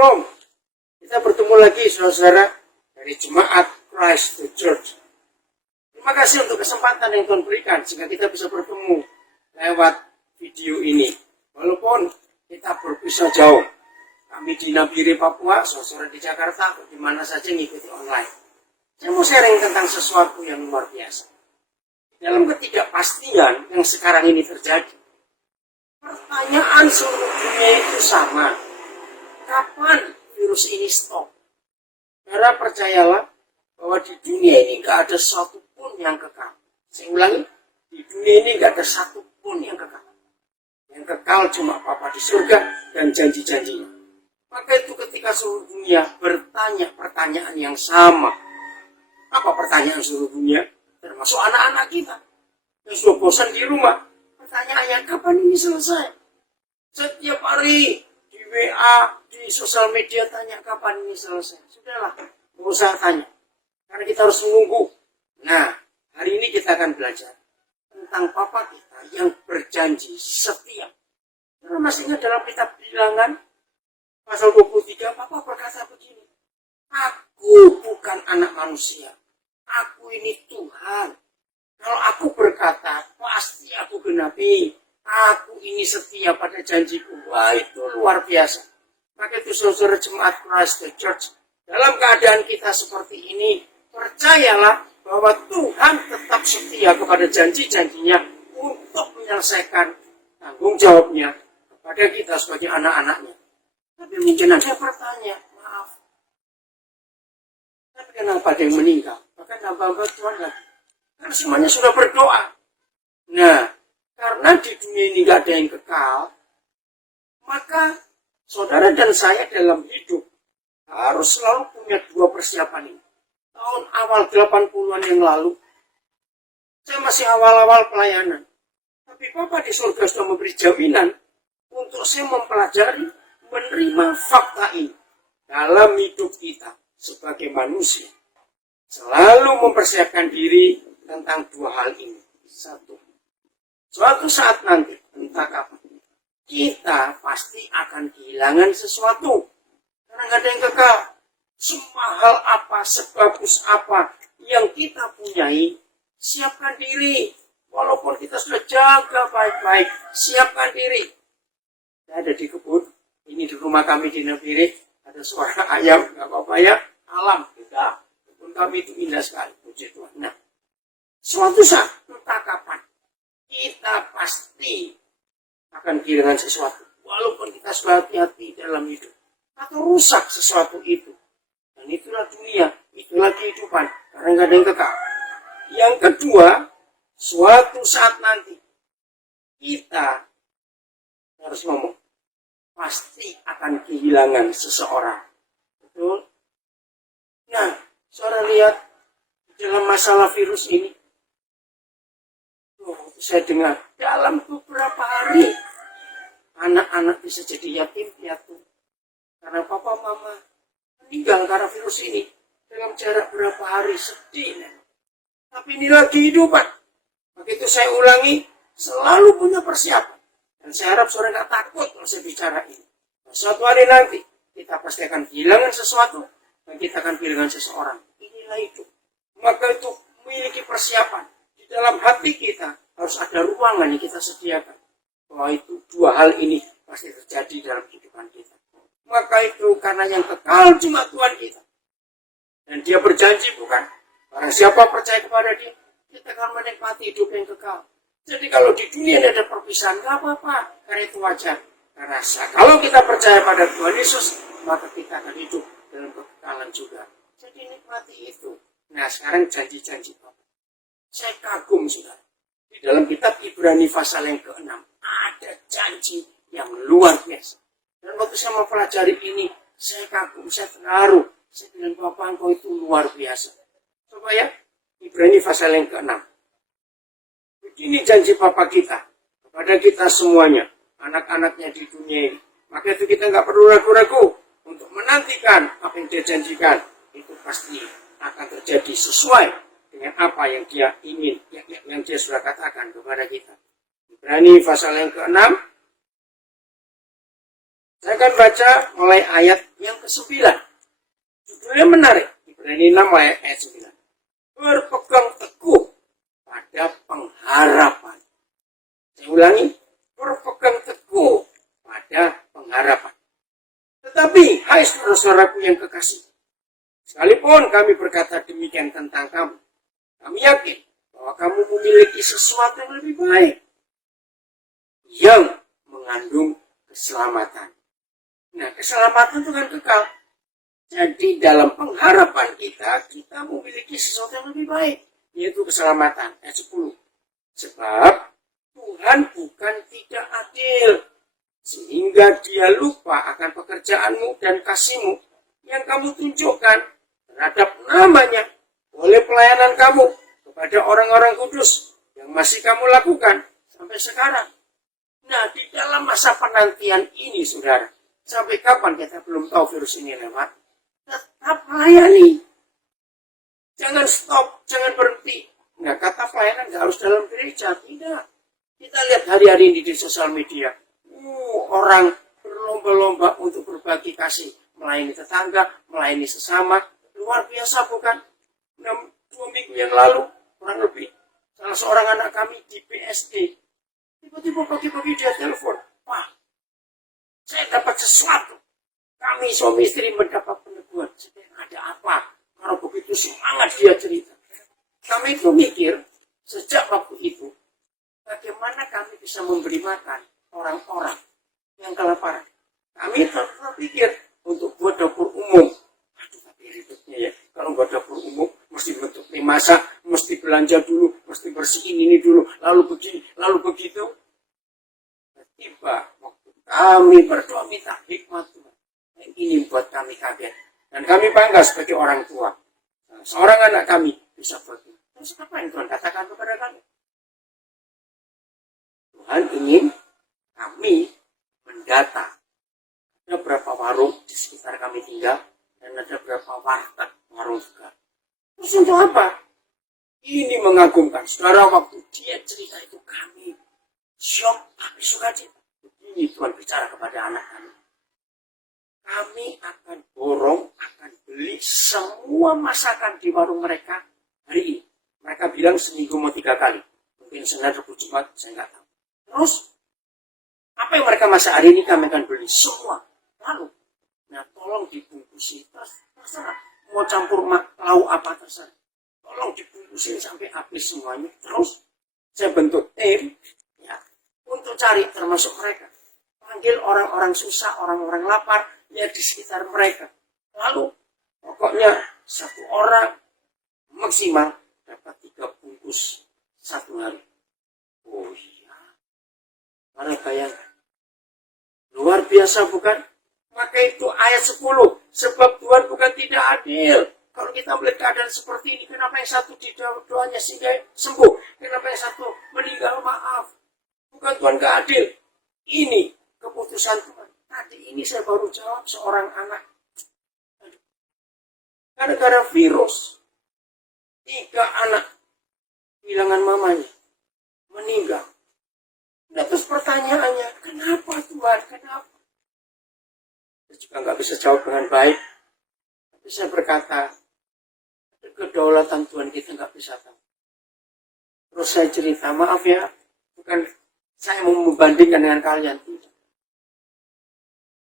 Shalom. Kita bertemu lagi saudara dari Jemaat Christ the Church. Terima kasih untuk kesempatan yang Tuhan berikan sehingga kita bisa bertemu lewat video ini. Walaupun kita berpisah jauh. Kami di Nabire, Papua, saudara di Jakarta, atau di mana saja ngikuti online. Saya mau sharing tentang sesuatu yang luar biasa. Dalam ketidakpastian yang sekarang ini terjadi, pertanyaan seluruh dunia itu sama. Kapan virus ini stop? Karena percayalah bahwa di dunia ini gak ada satupun yang kekal. Saya ulangi, di dunia ini gak ada satupun yang kekal. Yang kekal cuma Bapa di surga dan janji-janjinya. Maka itu ketika seluruh dunia bertanya pertanyaan yang sama. Apa pertanyaan seluruh dunia? Termasuk anak-anak kita yang sudah bosan di rumah. Pertanyaannya, kapan ini selesai? Setiap hari di WA, di sosial media tanya kapan ini selesai. Sudahlah, nggak usah tanya. Karena kita harus menunggu. Nah, hari ini kita akan belajar tentang Papa kita yang berjanji setia. Karena masih ingat dalam kitab Bilangan, pasal 23, Papa berkata begini. Aku bukan anak manusia. Aku ini Tuhan. Kalau aku berkata, pasti aku genapi. Aku ini setia pada janjiku. Wah, itu luar biasa. Maka itu saudara Jemaat Christ the Church. Dalam keadaan kita seperti ini, percayalah bahwa Tuhan tetap setia kepada janji-janjinya untuk menyelesaikan tanggung jawabnya kepada kita sebagai anak-anaknya. Tapi mungkin ada bertanya, maaf. Tapi kenapa ada yang meninggal? Bahkan hamba-hamba Tuhan lagi. Karena semuanya sudah berdoa. Nah, karena di dunia ini gak ada yang kekal, maka saudara dan saya dalam hidup harus selalu punya dua persiapan ini. Tahun awal 80-an yang lalu, saya masih awal-awal pelayanan. Tapi Papa di surga sudah memberi jaminan untuk saya mempelajari, menerima fakta ini dalam hidup kita sebagai manusia. Selalu mempersiapkan diri tentang dua hal ini. Satu, suatu saat nanti, entah kapan, kita pasti akan kehilangan sesuatu. Karena nggak ada yang kekal. Semahal apa, sebagus apa yang kita punyai, siapkan diri. Walaupun kita sudah jaga baik-baik, siapkan diri. Saya ada di kebun, ini di rumah kami di Nabire, ada suara ayam, nggak apa-apa ya, alam, kita. Kebun kami itu indah sekali, puji Tuhan. Nah, suatu saat, entah kapan, kita pasti akan kehilangan sesuatu. Walaupun kita sudah hati-hati dalam hidup. Atau rusak sesuatu itu. Dan itulah dunia, itulah kehidupan. Karena nggak ada yang kekal. Yang kedua, suatu saat nanti, kita harus ngomong, pasti akan kehilangan seseorang. Betul? Nah, saudara lihat, dalam masalah virus ini, saya dengar dalam beberapa hari anak-anak bisa jadi yatim piatu karena papa mama meninggal karena virus ini dalam jarak berapa hari. Sedih. Tapi inilah kehidupan. Maka itu saya ulangi, selalu punya persiapan. Dan saya harap saudara tidak takut kalau saya bicara ini. Suatu hari nanti kita pasti akan kehilangan sesuatu dan kita akan kehilangan seseorang. Inilah hidup. Maka itu memiliki persiapan di dalam hati kita. Harus ada ruangan yang kita sediakan. Bahwa itu dua hal ini pasti terjadi dalam kehidupan kita. Maka itu karena yang kekal cuma Tuhan kita. Dan dia berjanji bukan. Barang siapa percaya kepada dia, kita akan menikmati hidup yang kekal. Jadi kalau di dunia ada perpisahan, gak apa-apa. Karena itu wajar. Karena kalau kita percaya pada Tuhan Yesus, maka kita akan hidup dalam kekekalan juga. Jadi nikmati itu. Nah sekarang janji-janji Bapak. Saya kagum sudah. Di dalam kitab Ibrani pasal yang ke-6 ada janji yang luar biasa. Dan waktu saya mempelajari ini, saya kagum, saya terharu. Saya bilang, Bapak engkau itu luar biasa. Coba ya, Ibrani pasal yang ke-6. Begini janji Bapak kita, kepada kita semuanya, anak-anaknya di dunia ini. Maka itu kita nggak perlu ragu-ragu untuk menantikan apa yang dia janjikan. Itu pasti akan terjadi sesuai dengan apa yang dia ingin, yang dia sudah katakan kepada kita. Ibrani pasal yang ke-6. Saya akan baca mulai ayat yang ke-9. Judulnya menarik. Ibrani 6 ayat 9. Berpegang teguh pada pengharapan. Saya ulangi. Berpegang teguh pada pengharapan. Tetapi, hai saudara-saudaraku yang kekasih, sekalipun kami berkata demikian tentang kamu, kami yakin bahwa kamu memiliki sesuatu yang lebih baik, yang mengandung keselamatan. Nah, keselamatan itu kan kekal. Jadi dalam pengharapan kita memiliki sesuatu yang lebih baik, yaitu keselamatan. Ayat 10. Sebab Tuhan bukan tidak adil, sehingga dia lupa akan pekerjaanmu dan kasihmu yang kamu tunjukkan terhadap namanya oleh pelayanan kamu kepada orang-orang kudus yang masih kamu lakukan sampai sekarang. Nah, di dalam masa penantian ini, saudara, sampai kapan kita belum tahu virus ini lewat, tetap layani. Jangan stop, jangan berhenti. Nah, kata pelayanan nggak harus dalam gereja, tidak. Kita lihat hari-hari ini di sosial media, orang berlomba-lomba untuk berbagi kasih, melayani tetangga, melayani sesama, luar biasa bukan? 2 minggu yang lalu, kurang lebih, salah seorang anak kami di PSD, tiba-tiba pagi-pagi dia telepon, wah, saya dapat sesuatu. Kami suami istri mendapat peneguhan. Ada apa? Kalau begitu semangat dia cerita. Kami itu mikir, sejak waktu itu, bagaimana kami bisa memberi makan orang-orang yang kelaparan. Kami terpikir untuk buat dapur umum. Aduh, tapi ribetnya ya. Kalau buat dapur umum, mesti bentuk masak, mesti belanja dulu, mesti bersihin ini dulu, lalu begini, lalu begitu. Tiba waktu kami berdoa minta hikmat Tuhan. Yang ini buat kami kaget. Dan kami bangga sebagai orang tua. Seorang anak kami bisa berdoa. Terus apa yang Tuhan katakan kepada kami? Tuhan ingin kami mendata. Ada berapa warung di sekitar kami tinggal. Dan ada berapa warteg warung juga. Terus untuk apa? Ini mengagumkan. Saudara, waktu dia cerita itu kami syok tapi sukacita. Ini Tuhan bicara kepada anak kami. Kami akan borong, akan beli semua masakan di warung mereka hari ini. Mereka bilang seminggu mau 3 kali. Mungkin Senin, Rabu, Jumat, saya nggak tahu. Terus, apa yang mereka masak hari ini kami akan beli semua. Lalu, nah tolong dibungkusi, terserah. Mau campur lauk apa terserah. Tolong dibungkusin sampai habis semuanya. Terus, saya bentuk tim ya, untuk cari termasuk mereka. Panggil orang-orang susah, orang-orang lapar, ya di sekitar mereka. Lalu, pokoknya 1 orang maksimal dapat 3 bungkus 1 hari. Oh iya. Mari bayangkan. Luar biasa bukan? Maka itu ayat 10. Sebab Tuhan bukan tidak adil. Kalau kita melihat keadaan seperti ini, kenapa yang satu di doanya sehingga sembuh? Kenapa yang satu meninggal? Maaf. Bukan Tuhan gak adil. Ini keputusan Tuhan. Tadi ini saya baru jawab seorang anak. Gara-gara virus. 3 anak kehilangan mamanya. Meninggal. Nah, terus pertanyaannya, kenapa Tuhan? Kenapa? Saya juga nggak bisa jawab dengan baik. Tapi saya berkata, kedaulatan Tuhan kita nggak bisa tahu. Terus saya cerita, maaf ya, bukan saya mau membandingkan dengan kalian. Tidak.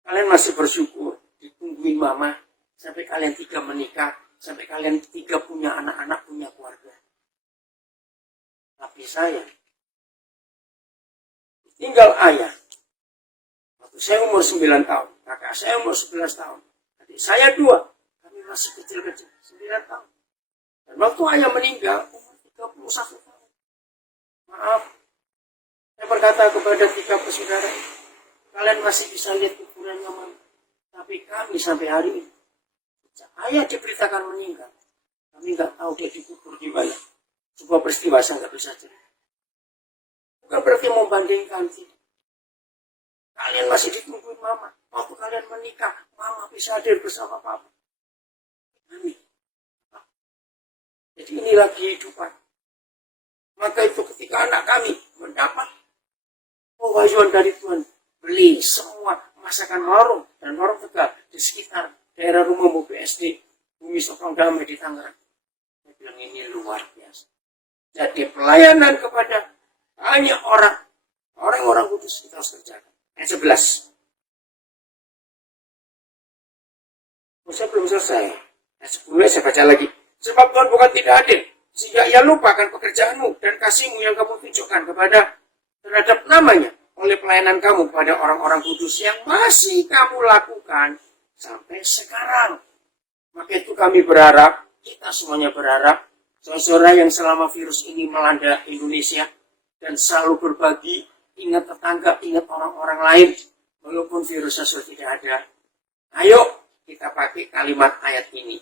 Kalian masih bersyukur, ditungguin mama, sampai kalian 3 menikah, sampai kalian 3 punya anak-anak, punya keluarga. Tapi saya, tinggal ayah. Waktu saya umur 9 tahun, kakak saya umur 11 tahun, adik saya 2, kami masih kecil-kecil, 9 tahun. Dan waktu ayah meninggal, umur 31 tahun. Maaf, saya berkata kepada 3 bersaudara, kalian masih bisa lihat kuburannya mana. Tapi kami sampai hari ini, ayah diberitakan meninggal, kami nggak tahu dia dikubur di mana. Sebuah peristiwa saya nggak bisa cerita. Bukan berarti membandingkan sih. Kalian masih ditungguin mama. Waktu kalian menikah, mama bisa hadir bersama papa. Kami. Jadi inilah kehidupan. Maka itu ketika anak kami mendapat pewahyuan dari Tuhan, beli semua masakan warung dan warung Tegal di sekitar daerah rumahmu BSD, Bumi Sokong Damai di Tangerang. Saya bilang ini luar biasa. Jadi pelayanan kepada hanya orang-orang kudus kita harus kerjakan. Ayat 11. Saya belum selesai. Ayat 10 saya baca lagi. Sebab Tuhan bukan tidak adil, sehingga ia lupakan pekerjaanmu dan kasihmu yang kamu tunjukkan terhadap namanya oleh pelayanan kamu pada orang-orang kudus yang masih kamu lakukan sampai sekarang. Maka itu kami berharap, kita semuanya berharap, saudara yang selama virus ini melanda Indonesia dan selalu berbagi, ingat tetangga, ingat orang-orang lain, walaupun virusnya sudah tidak ada. Ayo kita pakai kalimat ayat ini.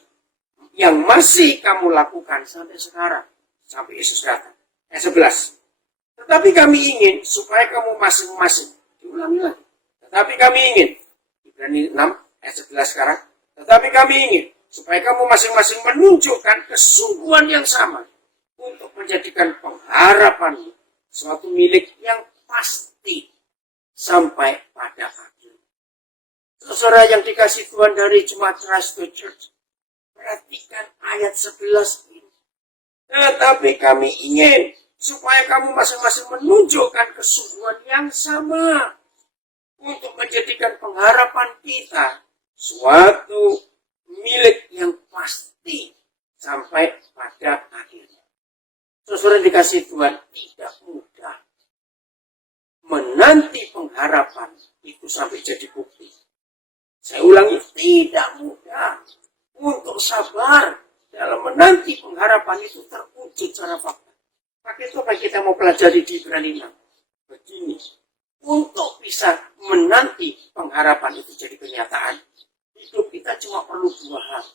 Yang masih kamu lakukan sampai sekarang, sampai Yesus datang. Ayat 11. Tetapi kami ingin supaya kamu masing-masing, diulangi lagi. Tetapi kami ingin, Ibrani 6 ayat 11 sekarang. Tetapi kami ingin supaya kamu masing-masing menunjukkan kesungguhan yang sama untuk menjadikan pengharapanmu suatu milik yang pasti sampai pada akhir. Saudara yang dikasih Tuhan dari Jemaat Christ the Church, perhatikan ayat 11 ini. Tetapi kami ingin supaya kamu masing-masing menunjukkan kesungguhan yang sama untuk menjadikan pengharapan kita suatu milik yang pasti sampai pada akhirnya. Saudara dikasih Tuhan, tidak mudah menanti pengharapan itu sampai jadi bukti. Saya ulangi, tidak mudah untuk sabar dalam menanti pengharapan itu terwujud secara fakta. Maka itu apa kita mau pelajari di Ibrani 6. Begini, untuk bisa menanti pengharapan itu jadi kenyataan, hidup kita cuma perlu dua hal.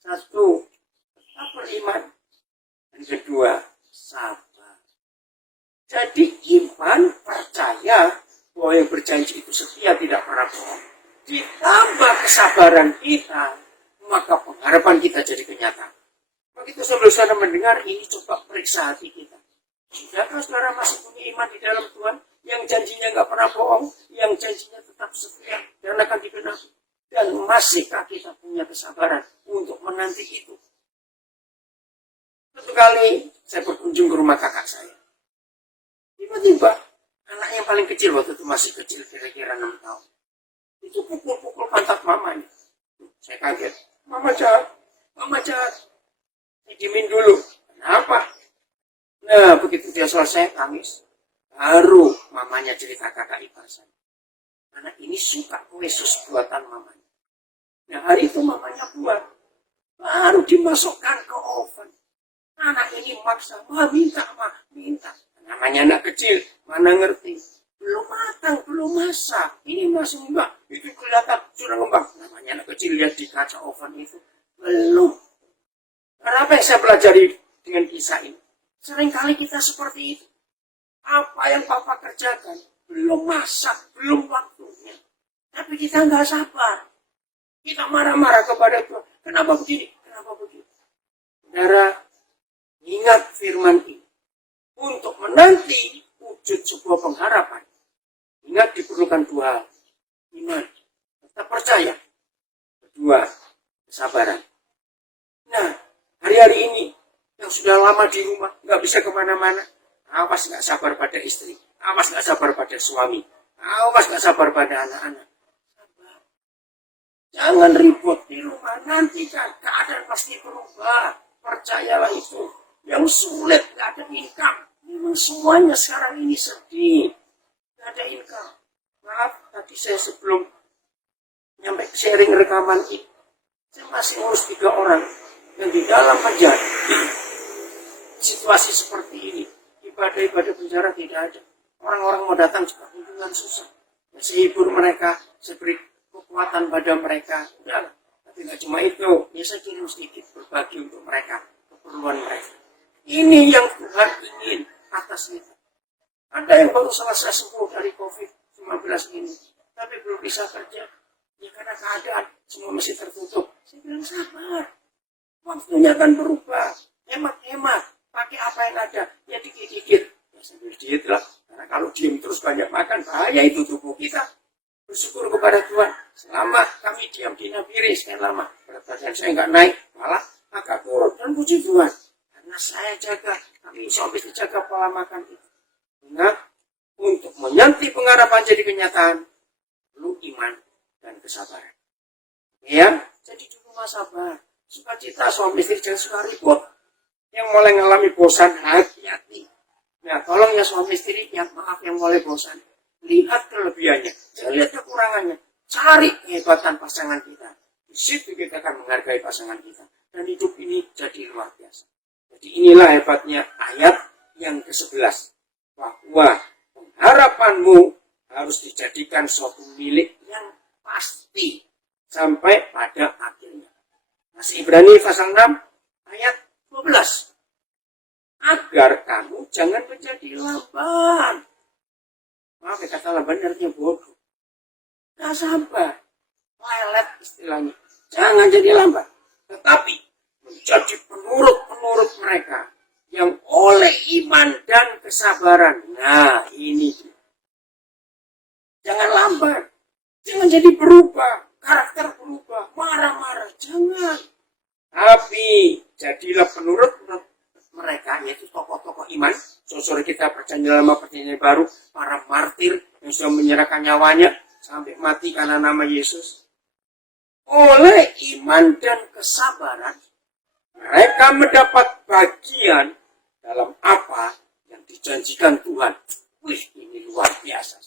Satu, tetap beriman. Dan kedua, sabar. Jadi iman, percaya bahwa yang berjanji itu setia, tidak pernah bohong. Ditambah kesabaran kita, maka pengharapan kita jadi kenyataan. Begitu saudara mendengar ini, coba periksa hati kita. Sudahkah saudara masih punya iman di dalam Tuhan, yang janjinya nggak pernah bohong, yang janjinya tetap setia dan akan digenapi? Dan masihkah kita punya kesabaran untuk menanti itu? Satu kali saya berkunjung ke rumah kakak saya. Tiba-tiba anak yang paling kecil waktu itu masih kecil, kira-kira 6 tahun. Itu pukul-pukul pantat mamanya. Saya kaget. Mama jahat. Mama jahat. Saya diemin dulu. Kenapa? Nah, begitu dia selesai nangis, baru mamanya cerita kakak ipar saya. Anak ini suka kue sus buatan mamanya. Nah, hari itu mamanya buat. Baru dimasukkan ke oven. Anak ini maksa, minta. Namanya anak kecil, mana ngerti. Belum matang, belum masak. Ini masih enggak. Itu kelihatan sudah ngembang. Namanya anak kecil lihat di kaca oven itu. Belum. Karena apa yang saya pelajari dengan kisah ini? Seringkali kita seperti itu. Apa yang Papa kerjakan, belum masak, belum waktunya. Tapi kita nggak sabar. Kita marah-marah kepada Tuhan. Kenapa begini? Kenapa begitu? Saudara, ingat firman ini. Untuk menanti wujud sebuah pengharapan, ingat diperlukan dua hal. Iman, tetap percaya. Kedua, kesabaran. Nah, hari-hari ini, yang sudah lama di rumah, nggak bisa kemana-mana, awas nggak sabar pada istri, awas nggak sabar pada suami, awas nggak sabar pada anak-anak. Sabar. Jangan ribut di rumah, nanti kan keadaan pasti berubah. Percayalah itu. Yang sulit nggak ada income. Memang semuanya sekarang ini sedih, nggak ada income. Maaf, tadi saya sebelum nyampe sharing rekaman ini, saya masih ngurus 3 orang yang di dalam penjara. Situasi seperti ini, ibadah-ibadah penjara tidak ada. Orang-orang mau datang juga kunjungan susah. Saya hibur mereka, saya beri kekuatan pada mereka. Udah, tapi nggak cuma itu. Ya saya kirim sedikit berbagi untuk mereka, keperluan mereka. Ini yang Tuhan ingin atas kita. Ada yang baru selesai sembuh dari COVID-19 ini, tapi belum bisa kerja. Ya karena keadaan semua masih tertutup. Saya bilang sabar. Waktunya akan berubah. Hemat-hemat. Pakai apa yang ada. Ya dikit-dikit. Ya sambil diet lah. Karena kalau diem terus banyak makan, bahaya itu tubuh kita. Bersyukur kepada Tuhan. Selama kami diam di nabire sekian lama. Berat badan saya nggak naik, malah agak turun. Dan puji Tuhan, karena saya jaga, kami suami istri jaga pola makan itu. Ingat, untuk menyanti pengharapan jadi kenyataan, perlu iman dan kesabaran. Ya, jadi di rumah sabar. Sukacita suami istri jangan suka ribut. Yang mulai ngalami bosan, hati-hati. Nah, tolong ya suami istri, yang maaf yang mulai bosan. Lihat kelebihannya, jangan lihat kekurangannya. Cari kehebatan pasangan kita. Di situ kita akan menghargai pasangan kita. Dan hidup ini jadi luar biasa. Jadi inilah hebatnya ayat yang ke-11. Bahwa pengharapanmu harus dijadikan suatu milik yang pasti. Sampai pada akhirnya. Masih Ibrani pasal 6 ayat 12. Agar kamu jangan menjadi lamban. Maaf ya, kata lamban artinya bodoh. Gak sabar. Lelet istilahnya. Jangan jadi lamban. Tetapi menjadi penurut-penurut mereka. Yang oleh iman dan kesabaran. Nah ini. Jangan lamban. Jangan jadi berubah. Karakter berubah. Marah-marah. Jangan. Tapi jadilah penurut mereka, yaitu tokoh-tokoh iman. Saudara kita perjanjian lama, perjanjian baru, para martir yang sudah menyerahkan nyawanya sampai mati karena nama Yesus. Oleh iman dan kesabaran, mereka mendapat bagian dalam apa yang dijanjikan Tuhan. Wih, ini luar biasa.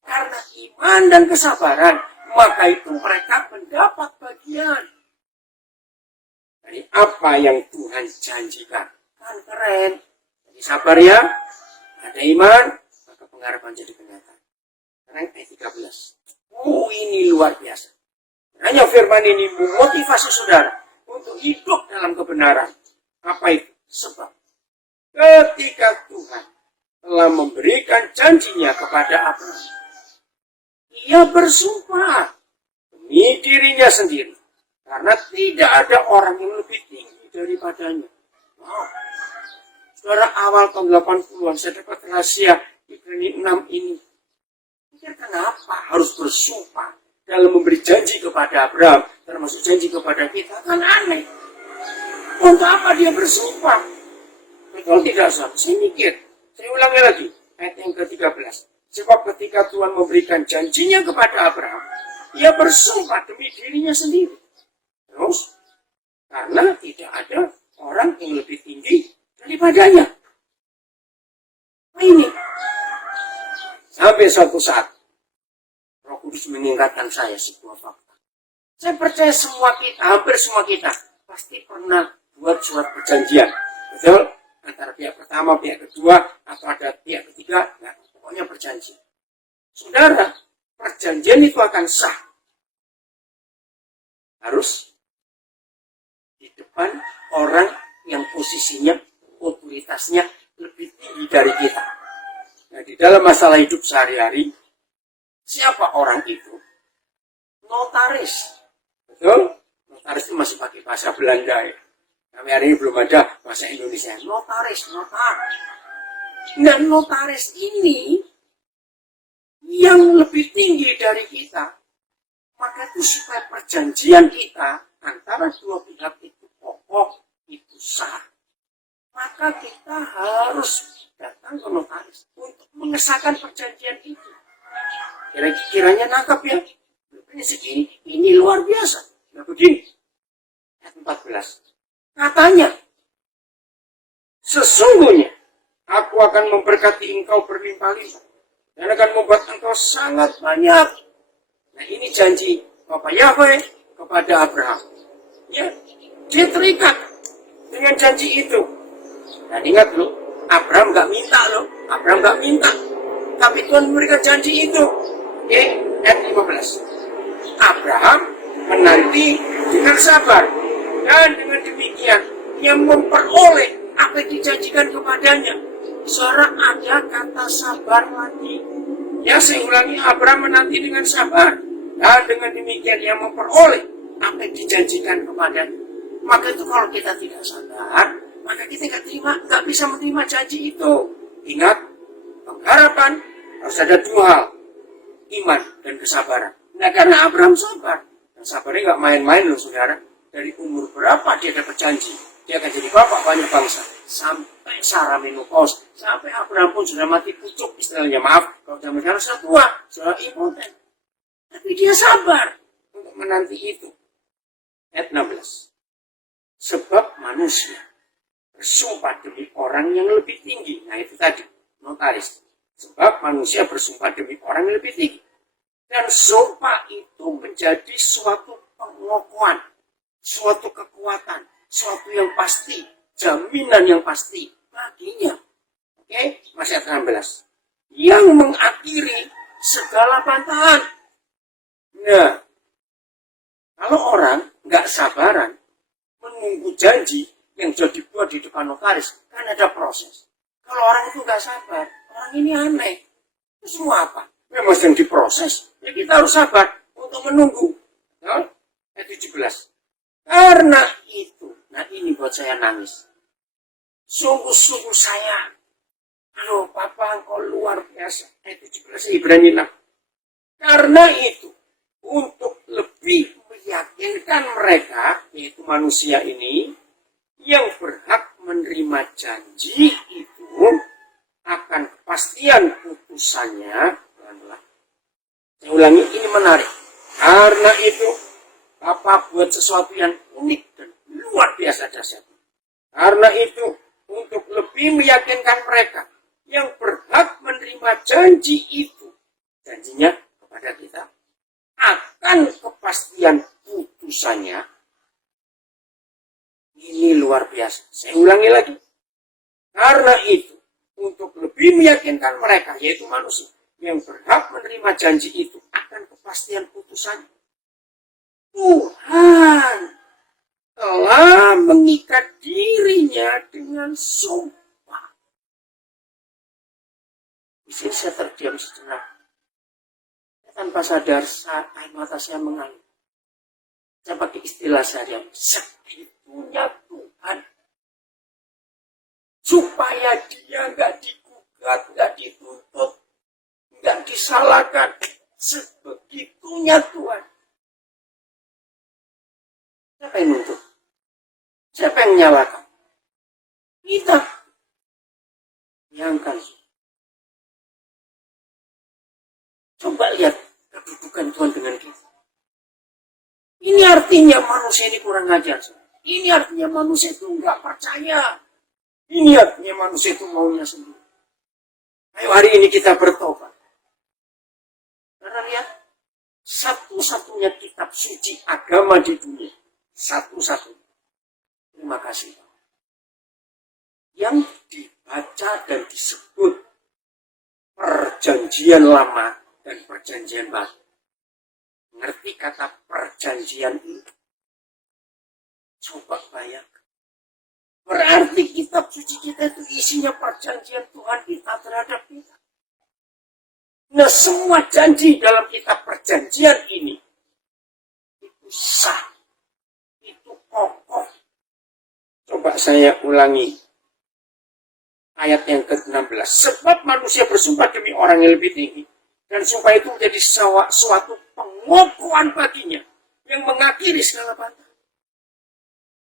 Karena iman dan kesabaran, maka itu mereka mendapat bagian dari apa yang Tuhan janjikan. Kan keren. Jadi sabar ya. Ada iman, maka pengharapan jadi kenyataan. Sekarang ayat 13. Oh, ini luar biasa. Hanya firman ini memotivasi saudara untuk hidup dalam kebenaran. Apa itu? Sebab ketika Tuhan telah memberikan janjinya kepada Abraham, ia bersumpah demi dirinya sendiri. Karena tidak ada orang yang lebih tinggi daripadanya. Wow. Saudara, awal tahun 80-an saya dapat rahasia Ibrani 6 ini. Pikir kenapa harus bersumpah dalam memberi janji kepada Abraham, termasuk janji kepada kita? Kan aneh. Untuk apa dia bersumpah? Kalau tidak salah, saya mikir. Saya ulangi lagi, ayat yang ke-13. Sebab ketika Tuhan memberikan janjinya kepada Abraham, ia bersumpah demi dirinya sendiri. Terus, karena tidak ada orang yang lebih tinggi daripadanya. Nah ini, sampai suatu saat, Roh Kudus mengingatkan saya sebuah fakta. Saya percaya semua kita, hampir semua kita, pasti pernah buat surat perjanjian. Betul? Antara pihak pertama, pihak kedua, atau ada pihak ketiga, nah, pokoknya perjanjian. Saudara, perjanjian itu akan sah. Harus di depan orang yang posisinya, otoritasnya lebih tinggi dari kita. Nah, di dalam masalah hidup sehari-hari, siapa orang itu? Notaris. Betul? Notaris itu masih pakai bahasa Belanda ya. Kami hari ini belum ada bahasa Indonesia. Notaris, notar. Dan notaris ini yang lebih tinggi dari kita, maka itu supaya perjanjian kita antara dua pihak itu kokoh, itu sah, maka kita harus datang ke notaris untuk mengesahkan perjanjian itu. Kira-kiranya nangkap ya? Ini segini, ini luar biasa. Nah begini, ayat 14. Katanya, sesungguhnya aku akan memberkati engkau berlimpah-limpah dan akan membuat engkau sangat banyak. Nah ini janji Bapak Yahweh kepada Abraham. Ya, dia terikat dengan janji itu. Dan ingat loh, Abraham gak minta loh. Abraham gak minta. Tapi Tuhan memberikan janji itu. Oke, ayat 15. Abraham menanti dengan sabar. Dan dengan demikian, ia memperoleh apa yang dijanjikan kepadanya. Saudara, ada kata sabar lagi. Ya, saya ulangi, Abraham menanti dengan sabar. Dan dengan demikian, ia memperoleh apa yang dijanjikan kepadanya. Maka itu kalau kita tidak sabar, maka kita nggak bisa menerima janji itu. Ingat, pengharapan harus ada dua hal, iman dan kesabaran. Nah, karena Abraham sabar, Dan sabarnya nggak main-main loh saudara. Dari umur berapa dia dapat janji? Dia akan jadi bapak banyak bangsa. Sampai Sarah menopause. Sampai Abraham pun sudah mati pucuk istilahnya. Maaf, kalau zaman sekarang sudah tua, sudah impoten. Tapi dia sabar untuk menanti itu. Ayat 16. Sebab manusia bersumpah demi orang yang lebih tinggi. Nah itu tadi, notaris. Sebab manusia bersumpah demi orang yang lebih tinggi. Dan sumpah itu menjadi suatu pengokohan, suatu kekuatan, suatu yang pasti, jaminan yang pasti baginya. Oke, masih ayat 16. Yang mengakhiri segala bantahan. Nah, kalau orang nggak sabaran menunggu janji yang sudah dibuat di depan notaris, kan ada proses. Kalau orang itu nggak sabar, orang ini aneh. Itu semua apa? Memang sedang diproses. Ya kita harus sabar untuk menunggu. Ya? Ayat 17. Karena itu, nah ini buat saya nangis. Sungguh-sungguh saya, aduh Papa engkau luar biasa. Ayat 17 Ibrani 6. Karena itu, untuk lebih meyakinkan mereka, yaitu manusia ini, yang berhak menerima janji itu akan kepastian putusannya. Saya ulangi, ini menarik. Karena itu, Papa buat sesuatu yang unik dan luar biasa dahsyat. Karena itu, untuk lebih meyakinkan mereka yang berhak menerima janji itu, janjinya kepada kita, akan kepastian putusannya. Ini luar biasa. Saya ulangi lagi. Karena itu, untuk lebih meyakinkan mereka, yaitu manusia, yang berhak menerima janji itu akan kepastian putusannya. Tuhan telah mengikat dirinya dengan sumpah. Di sini saya terdiam sejenak. Tanpa sadar air mata saya mengalir. Saya pakai istilah saya, segitunya Tuhan. Supaya dia nggak digugat, nggak dituntut, nggak disalahkan. Sebegitunya Tuhan. Siapa yang nuntut? Siapa yang menyalahkan? Kita. Bayangkan. Coba lihat kedudukan Tuhan dengan kita. Ini artinya manusia ini kurang ajar. Ini artinya manusia itu nggak percaya. Ini artinya manusia itu maunya sendiri. Ayo hari ini kita bertobat. Karena lihat, satu-satunya kitab suci agama di dunia. Satu-satunya. Terima kasih. Yang dibaca dan disebut perjanjian lama dan perjanjian baru. Ngerti kata perjanjian ini? Coba bayangkan. Berarti kitab suci kita itu isinya perjanjian Tuhan kita terhadap kita. Nah, semua janji dalam kitab perjanjian ini itu sah, itu kokoh. Coba saya ulangi ayat yang ke-16. Sebab manusia bersumpah demi orang yang lebih tinggi, dan sumpah itu menjadi suatu pengokohan baginya yang mengakhiri segala bantahan.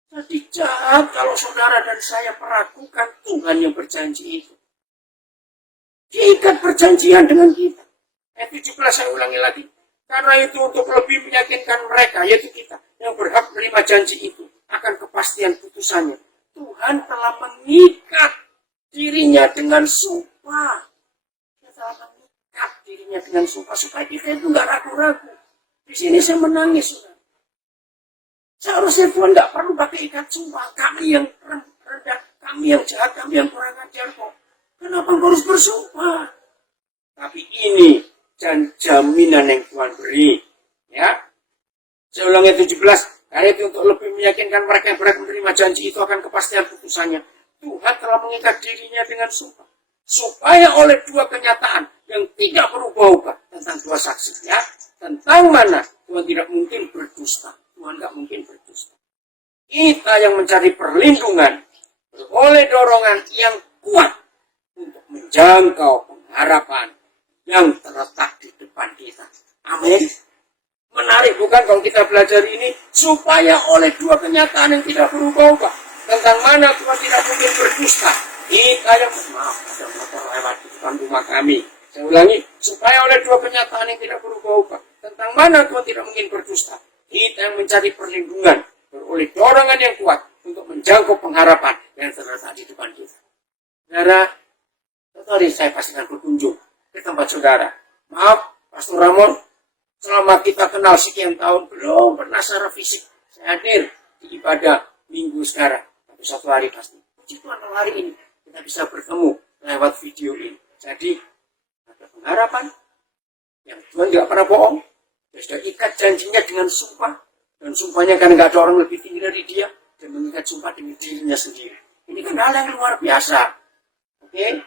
Jadi jahat kalau saudara dan saya meragukan Tuhan yang berjanji itu. Diikat perjanjian dengan kita. Ayat 17 saya ulangi lagi. Karena itu untuk lebih meyakinkan mereka, yaitu kita, yang berhak menerima janji itu, akan kepastian putusannya. Tuhan telah mengikat dirinya dengan sumpah. Dia telah mengikat dirinya dengan sumpah, supaya kita itu nggak ragu-ragu. Di sini saya menangis, saudara. Seharusnya Tuhan nggak perlu pakai ikat sumpah. Kami yang rendah, kami yang jahat, kami yang kurang ajar kok. Kenapa harus bersumpah? Tapi ini jaminan yang Tuhan beri. Ya. Saya ulangi 17. Karena itu untuk lebih meyakinkan mereka yang berhak menerima janji itu akan kepastian putusannya. Tuhan telah mengikat dirinya dengan sumpah. Supaya oleh dua kenyataan yang tidak berubah-ubah. Tentang dua saksi. Ya. Tentang mana Tuhan tidak mungkin berdusta. Tuhan nggak mungkin berdusta. Kita yang mencari perlindungan. Oleh dorongan yang kuat. Untuk menjangkau pengharapan yang terletak di depan kita. Amin. Menarik bukan kalau kita belajar ini, supaya oleh dua kenyataan yang tidak berubah-ubah, tentang mana Tuhan tidak mungkin berdusta. Kita yang maaf, ada motor lewat di depan rumah kami. Saya ulangi, supaya oleh dua kenyataan yang tidak berubah-ubah, tentang mana Tuhan tidak mungkin berdusta. Kita yang mencari perlindungan, beroleh dorongan yang kuat untuk menjangkau pengharapan yang terletak di depan kita. Saudara, tadi saya pastikan berkunjung ke tempat saudara. Maaf, Pastor Ramon, selama kita kenal sekian tahun, belum pernah secara fisik saya hadir di ibadah minggu sekarang. Tapi satu hari pasti. Puji Tuhan, hari ini kita bisa bertemu lewat video ini. Jadi, ada pengharapan yang Tuhan tidak pernah bohong. Dia sudah ikat janjinya dengan sumpah. Dan sumpahnya kan nggak ada orang lebih tinggi dari dia. Dan mengikat sumpah dengan dirinya sendiri. Ini kan hal yang luar biasa. Oke?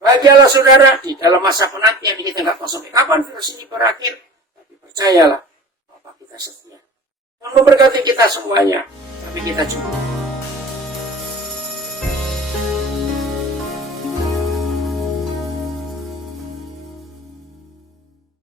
Bahagialah saudara, di dalam masa penantian kita nggak tahu sampai kapan virus ini berakhir. Tapi percayalah, Bapak kita setia. Tuhan memberkati kita semuanya. Sampai kita jumpa.